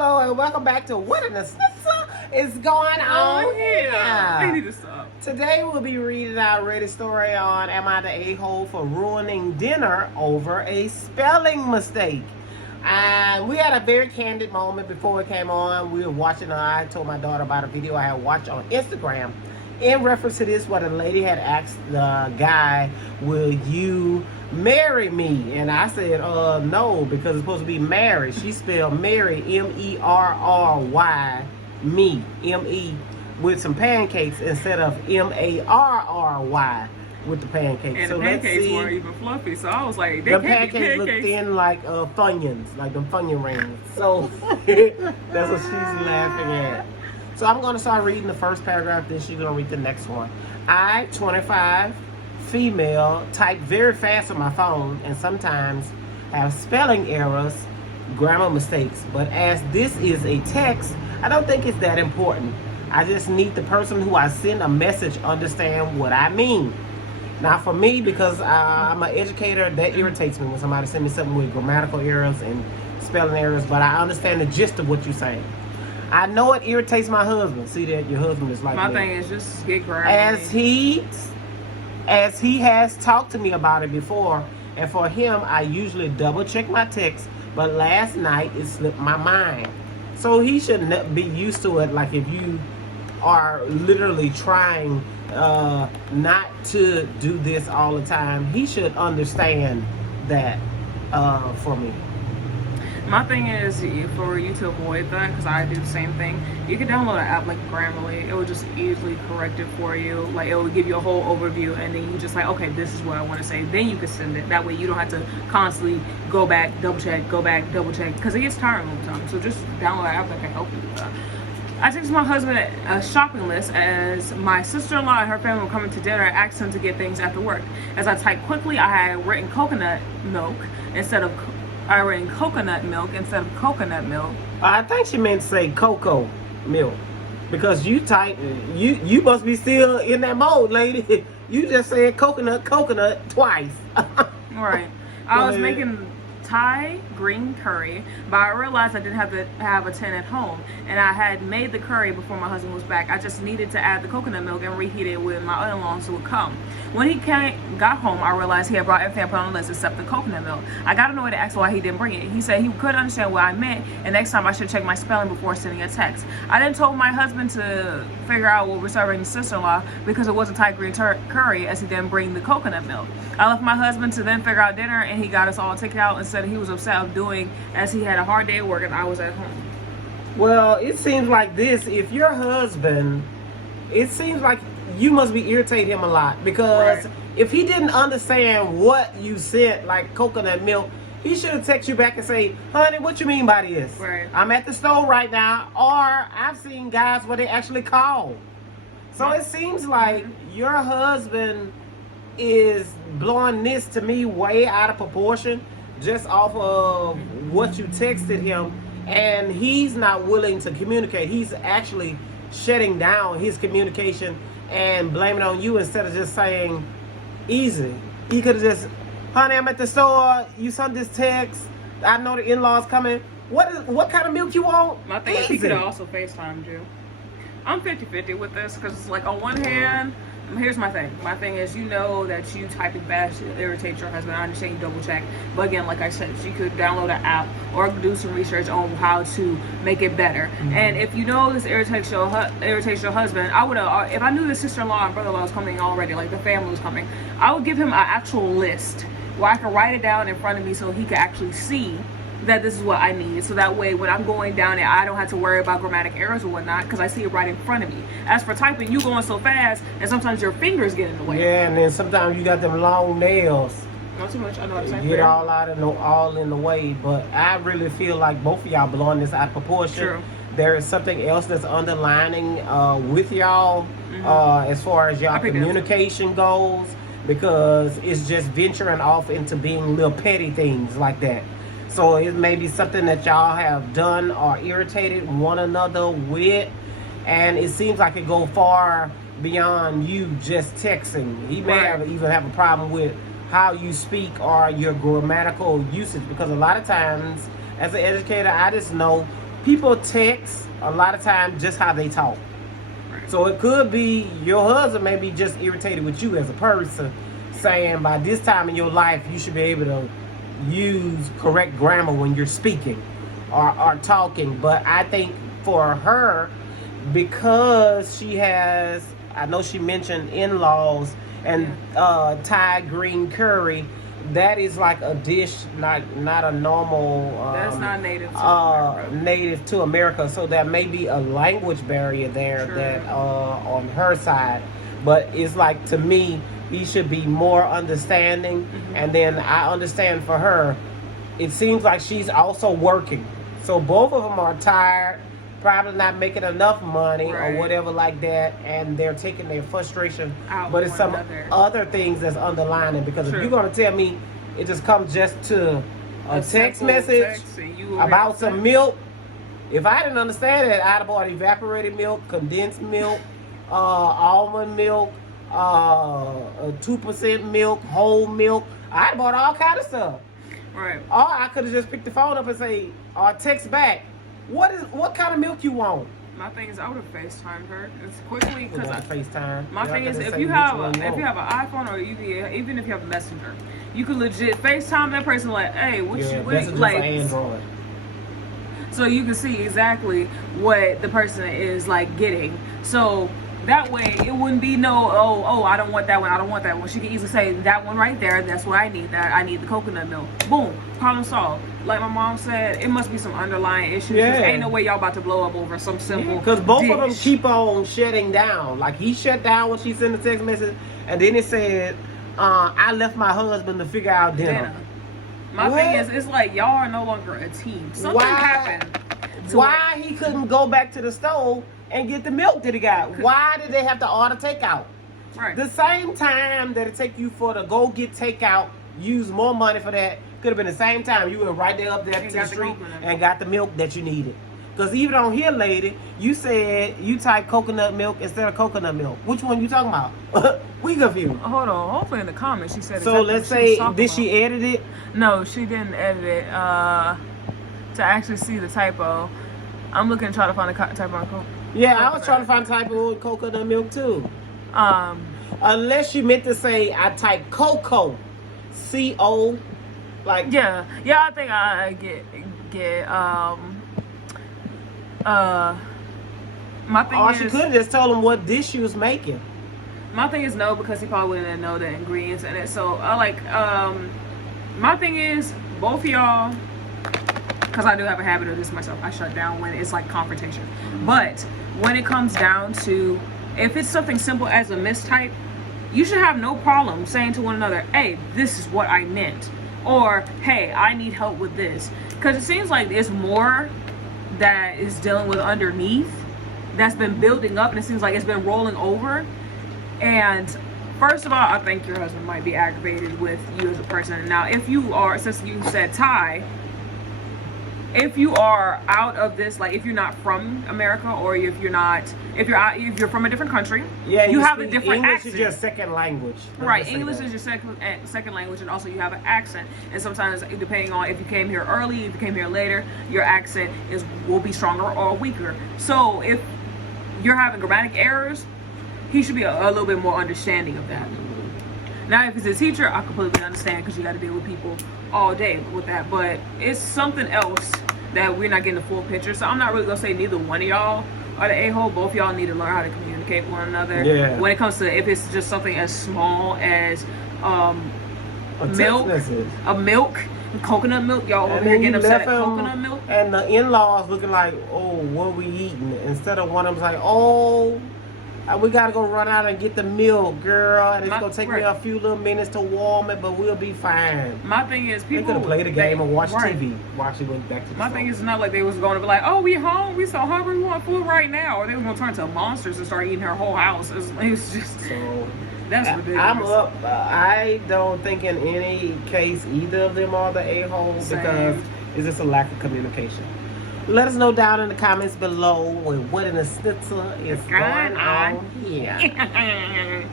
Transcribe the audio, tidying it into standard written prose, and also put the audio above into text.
hello, and welcome back to What in the Snitzer is Going On Here. I need to stop. Today we'll be reading our Reddit story on Am I the A-hole for ruining dinner over a spelling mistake? And we had a very candid moment before we came on. We were watching, I told my daughter about a video I had watched on Instagram in reference to this, where the lady had asked the guy, will you marry me? And I said, no, because it's supposed to be marry. She spelled Mary, M-E-R-R-Y, me, M-E, with some pancakes instead of M-A-R-R-Y with the pancakes. And so the pancakes weren't even fluffy, so I was like, the pancakes look thin like Funyuns, like them Funyun rings. So that's what she's laughing at. So I'm going to start reading the first paragraph, then she's going to read the next one. I, 25, female, type very fast on my phone and sometimes have spelling errors, grammar mistakes. But as this is a text, I don't think it's that important. I just need the person who I send a message understand what I mean. Now for me, because I'm an educator, that irritates me when somebody sends me something with grammatical errors and spelling errors, but I understand the gist of what you're saying. I know it irritates my husband. See that your husband is like my me. thing is just get grammar. As he has talked to me about it before, and for him, I usually double check my text, but last night it slipped my mind. So he should be used to it. Like if you are literally trying not to do this all the time, he should understand that for me. My thing is, for you to avoid that, because I do the same thing, you can download an app like Grammarly. It will just easily correct it for you. Like, it will give you a whole overview, and then you just like, okay, this is what I want to say. Then you can send it. That way you don't have to constantly go back, double check, because it gets tiring all the time. So just download an app that can help you with that. I texted my husband a shopping list as my sister-in-law and her family were coming to dinner. I asked him to get things after work. As I typed quickly, I had written coconut milk instead of coconut milk. I think she meant to say cocoa milk, because you must be still in that mode, lady. You just said coconut twice. Right. I was making Thai green curry, but I realized I didn't have to have a tin at home, and I had made the curry before my husband was back. I just needed to add the coconut milk and reheat it when my in-laws would come. When he got home, I realized he had brought everything I put on the list except the coconut milk. I got annoyed to ask why he didn't bring it. He said he couldn't understand what I meant, and next time I should check my spelling before sending a text. I then told my husband to figure out what we're serving his sister-in-law because it wasn't Thai green curry, as he didn't bring the coconut milk. I left my husband to then figure out dinner, and he got us all taken out and said he was upset of doing, as he had a hard day at work and I was at home. Well, it seems like this, if your husband, it seems like you must be irritating him a lot, because right. If he didn't understand what you said, like coconut milk, he should have texted you back and say, honey, what you mean by this? Right. I'm at the store right now. Or I've seen guys where they actually call. So it seems like your husband is blowing this to me way out of proportion, just off of what you texted him, and he's not willing to communicate. He's actually shutting down his communication and blaming it on you instead of just saying easy. He could have just, honey, I'm at the store, you sent this text, I know the in-laws coming, what kind of milk you want? My thing is, he could have also FaceTimed you. I'm 50-50 with this, because it's like, on one hand, here's my thing. My thing is, you know that you typing fast irritates your husband. I understand you double check, but again, like I said, you could download an app or do some research on how to make it better. Mm-hmm. And if you know this irritates your husband, I would have. If I knew the sister-in-law and brother-in-law was coming already, like the family was coming, I would give him an actual list where I could write it down in front of me so he could actually see that this is what I need, so that way when I'm going down it, I don't have to worry about grammatic errors or whatnot, because I see it right in front of me. As for typing, you going so fast, and sometimes your fingers get in the way. Yeah, and then sometimes you got them long nails. Not too much. I know what I'm saying. Get all in the way, but I really feel like both of y'all blowing this out of proportion. True. There is something else that's underlining with y'all as far as y'all communication goes, because it's just venturing off into being little petty things like that. So it may be something that y'all have done or irritated one another with, and it seems like it go far beyond you just texting. He may even have a problem with how you speak or your grammatical usage, because a lot of times as an educator, I just know people text a lot of times just how they talk. So it could be your husband may be just irritated with you as a person, saying by this time in your life you should be able to use correct grammar when you're speaking or talking. But I think for her, because she has, I know she mentioned in-laws and Thai green curry, that is like a dish, not a normal. That's not native to America. Native to America. So there may be a language barrier there that on her side. But it's like, to me, he should be more understanding. And then I understand for her, it seems like she's also working. So both of them are tired, probably not making enough money or whatever like that, and they're taking their frustration out. But it's some other things that's underlining, because if you're going to tell me it just comes just to a text message about some milk, if I didn't understand that, I'd have bought evaporated milk, condensed milk, almond milk, 2% milk, whole milk. I'd have bought all kind of stuff. Right. Or I could have just picked the phone up and say, or text back, what kind of milk you want? My thing is, I would have FaceTimed her. It's quickly, because FaceTime. My thing is, if you have an iPhone, or even if you have a Messenger, you could legit FaceTime that person, like, hey, what you like? Android. So you can see exactly what the person is like getting. So that way, it wouldn't be oh, I don't want that one. I don't want that one. She can easily say, that one right there, that's what I need. That I need the coconut milk. Boom, problem solved. Like my mom said, it must be some underlying issues. Ain't no way y'all about to blow up over some simple because both of them keep on shutting down. Like, he shut down when she sent the text message, and then it said, I left my husband to figure out dinner. My thing is, it's like y'all are no longer a team. Something happened. Why he couldn't go back to the stove and get the milk that he got? Why did they have to order takeout? Right. The same time that it take you for to go get takeout, use more money for that, could have been the same time you went right there up there to the street and got the milk that you needed. Because even on here, lady, you said you typed coconut milk instead of coconut milk. Which one you talking about? We confused. Hold on. Hopefully in the comments she said. So let's say, did she edit it? No, she didn't edit it. To actually see the typo, I'm looking to try to find the typo. Yeah, I was trying to find typo with coconut milk too. Unless you meant to say I typed cocoa, C-O, like. Yeah, I think I get my thing or is, she could have just told him what dish she was making. My thing is no, because he probably wouldn't know the ingredients in it. So I my thing is, both of y'all, because I do have a habit of this myself, I shut down when it's like confrontation. But when it comes down to, if it's something simple as a mistype, you should have no problem saying to one another, hey, this is what I meant, or hey, I need help with this. Because it seems like there's more that is dealing with underneath that's been building up, and it seems like it's been rolling over. And first of all, I think your husband might be aggravated with you as a person. Now, if you are, since you said Thai, if you are out of this, like if you're not from America, or if you're from a different country, you have a different English accent. Is your second language. Right, English is your second language, and also you have an accent. And sometimes, depending on if you came here early, if you came here later, your accent will be stronger or weaker. So if you're having grammatic errors, he should be a little bit more understanding of that. Now, if he's a teacher, I completely understand, because you got to deal with people all day with that. But it's something else that we're not getting the full picture. So I'm not really gonna say neither one of y'all are the a-hole. Both of y'all need to learn how to communicate with one another. Yeah. When it comes to, if it's just something as small as milk, coconut milk, y'all over here getting upset at coconut milk. And the in-laws looking like, oh, what we eating? Instead of one of them's like, oh, we gotta go run out and get the milk, girl, and it's gonna take me a few little minutes to warm it, but we'll be fine. My thing is, people could have played a game and watched TV while she went back to the My thing is not like they was going to be like, oh, we home, we so hungry, we want food right now, or they were gonna turn into monsters and start eating her whole house. It's just that's ridiculous. I'm up. I don't think in any case either of them are the a-hole, because it's just a lack of communication. Let us know down in the comments below what in the schnitzel is going on here.